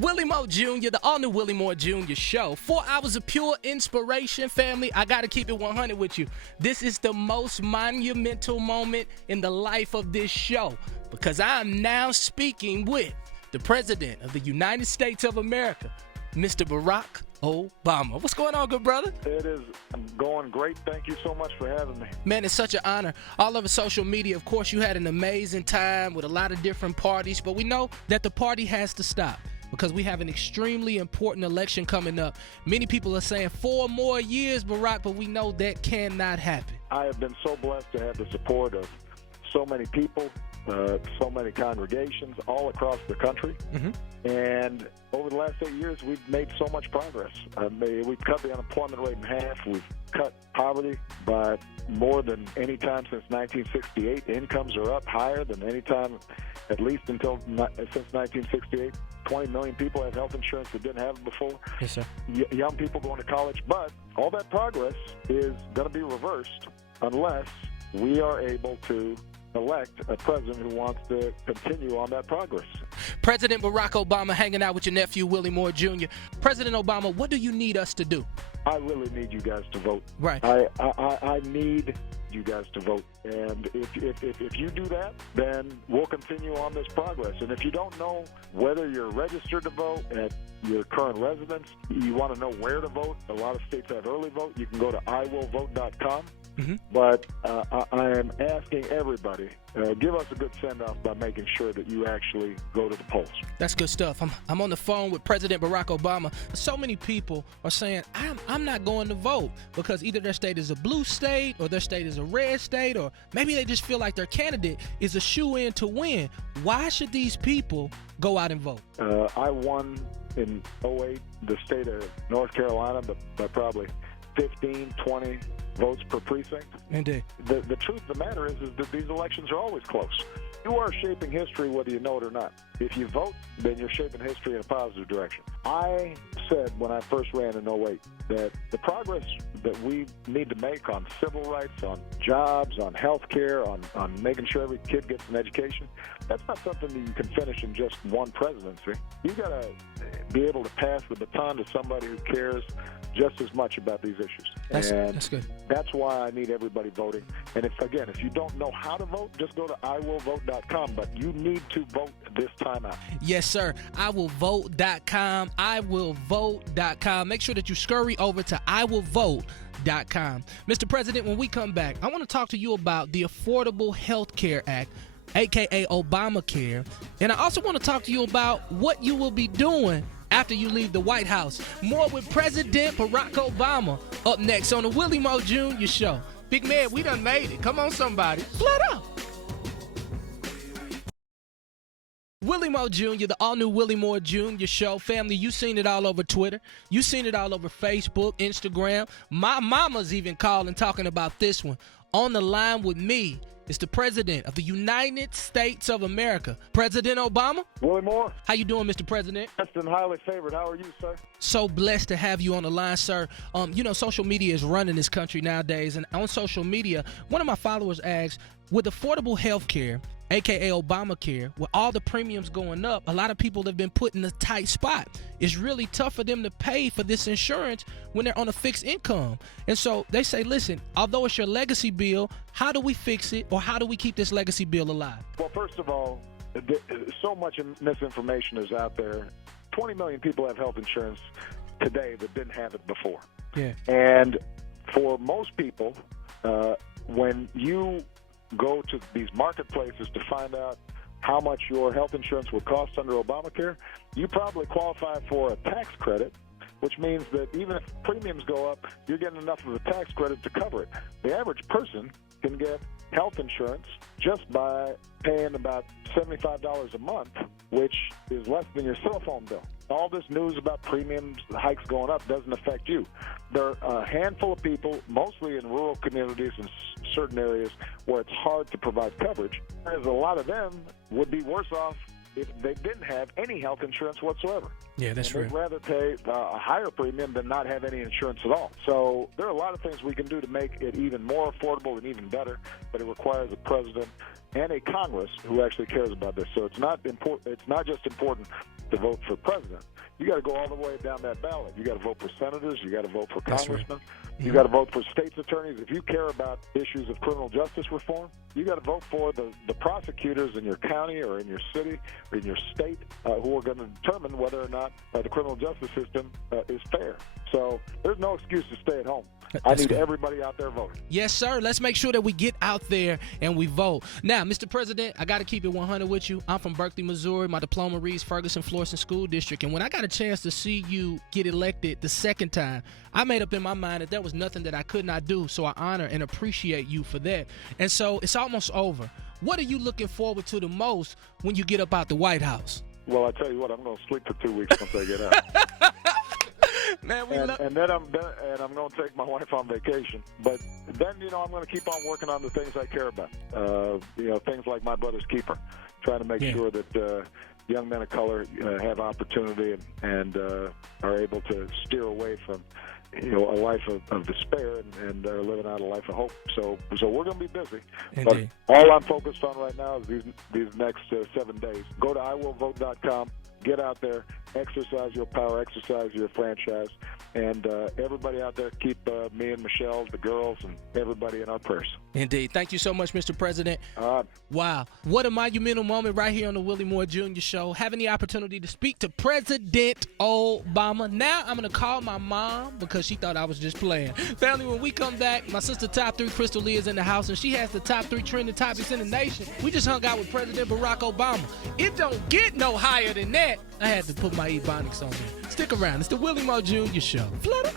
Willie Moore Jr., the all-new Willie Moore Jr. show. 4 hours of pure inspiration, family. I got to keep it 100 with you. This is the most monumental moment in the life of this show because I am now speaking with the President of the United States of America, Mr. Barack Obama. What's going on, good brother? It is going great. Thank you so much for having me. Man, it's such an honor. All over social media, of course, you had an amazing time with a lot of different parties, but we know that the party has to stop because we have an extremely important election coming up. Many people are saying 4 more years, Barack, but we know that cannot happen. I have been so blessed to have the support of so many people, so many congregations all across the country. And over the last 8 years, we've made so much progress. We've cut the unemployment rate in half. We've cut poverty by more than any time since 1968. Incomes are up higher than any time, at least since 1968. 20 million people have health insurance that didn't have it before. Yes, sir. Young people going to college. But all that progress is going to be reversed unless we are able to elect a president who wants to continue on that progress. President Barack Obama hanging out with your nephew, Willie Moore Jr. President Obama, what do you need us to do? I really need you guys to vote. Right. I need you guys to vote. And if you do that, then we'll continue on this progress. And if you don't know whether you're registered to vote at your current residence, you want to know where to vote, a lot of states have early vote. You can go to iwillvote.com. But I am asking everybody, give us a good send-off by making sure that you actually go to the polls. That's good stuff. I'm on the phone with President Barack Obama. So many people are saying, I'm not going to vote because either their state is a blue state or their state is a red state, or maybe they just feel like their candidate is a shoe-in to win. Why should these people go out and vote? I won in 2008 the state of North Carolina, but by probably 15, 20 votes per precinct. Indeed. The truth of the matter is that these elections are always close. You are shaping history whether you know it or not. If you vote, then you're shaping history in a positive direction. I said when I first ran in 2008 that the progress that we need to make on civil rights, on jobs, on health care, on making sure every kid gets an education, that's not something that you can finish in just one presidency. You've got to be able to pass the baton to somebody who cares just as much about these issues. That's good. That's why I need everybody voting. And if you don't know how to vote, just go to iwillvote.com. But you need to vote this time out. Yes, sir. iwillvote.com. iwillvote.com. Make sure that you scurry over to iwillvote.com. Mr. President, when we come back, I want to talk to you about the Affordable Health Care Act, a.k.a. Obamacare. And I also want to talk to you about what you will be doing after you leave the White House. More with President Barack Obama up next on the Willie Moore Jr. Show. Big man, we done made it. Come on, somebody. Flood up. Willie Moore Jr., the all-new Willie Moore Jr. Show. Family, you seen it all over Twitter. You seen it all over Facebook, Instagram. My mama's even calling talking about this one. On the line with me is the President of the United States of America, President Obama. Willie Moore. How you doing, Mr. President? Blessed and highly favored. How are you, sir? So blessed to have you on the line, sir. Social media is running this country nowadays, and on social media, one of my followers asked, with affordable health care, a.k.a. Obamacare, with all the premiums going up, a lot of people have been put in a tight spot. It's really tough for them to pay for this insurance when they're on a fixed income. And so they say, listen, although it's your legacy bill, how do we fix it, or how do we keep this legacy bill alive? Well, first of all, so much misinformation is out there. 20 million people have health insurance today that didn't have it before. Yeah. And for most people, when you go to these marketplaces to find out how much your health insurance would cost under Obamacare, you probably qualify for a tax credit, which means that even if premiums go up, you're getting enough of a tax credit to cover it. The average person can get health insurance just by paying about $75 a month, which is less than your cell phone bill. All this news about premiums, hikes going up, doesn't affect you. There are a handful of people, mostly in rural communities and certain areas where it's hard to provide coverage, whereas a lot of them would be worse off if they didn't have any health insurance whatsoever. Yeah, that's right. They'd rather pay a higher premium than not have any insurance at all. So there are a lot of things we can do to make it even more affordable and even better, but it requires a president and a Congress who actually cares about this. So it's not important. It's not just important to vote for president. You got to go all the way down that ballot. You got to vote for senators. You got to vote for congressmen. Right. You got to vote for state's attorneys. If you care about issues of criminal justice reform, you got to vote for the prosecutors in your county or in your city or in your state who are going to determine whether or not the criminal justice system is fair. So there's no excuse to stay at home. I need everybody out there voting. Yes, sir. Let's make sure that we get out there and we vote. Now, Mr. President, I got to keep it 100 with you. I'm from Berkeley, Missouri. My diploma reads Ferguson Florissant School District. And when I got a chance to see you get elected the second time, I made up in my mind that there was nothing that I could not do. So I honor and appreciate you for that. And so it's almost over. What are you looking forward to the most when you get up out the White House? Well, I tell you what, I'm going to sleep for 2 weeks once I get out. Man, and then I'm going to take my wife on vacation. But then, I'm going to keep on working on the things I care about. Things like my brother's keeper, trying to make sure that young men of color have opportunity and are able to steer away from a life of despair and living out a life of hope. So we're going to be busy. Indeed. But all I'm focused on right now is these next 7 days. Go to iwillvote.com. Get out there, exercise your power, exercise your franchise, and everybody out there, keep me and Michelle, the girls, and everybody in our prayers. Indeed. Thank you so much, Mr. President. Wow. What a monumental moment right here on the Willie Moore Jr. Show, having the opportunity to speak to President Obama. Now I'm going to call my mom because she thought I was just playing. Family, when we come back, my sister Top 3, Crystal Lee, is in the house, and she has the top 3 trending topics in the nation. We just hung out with President Barack Obama. It don't get no higher than that. I had to put my Ebonics on there. Stick around. It's the Willie Moore Jr. Show. Flutter.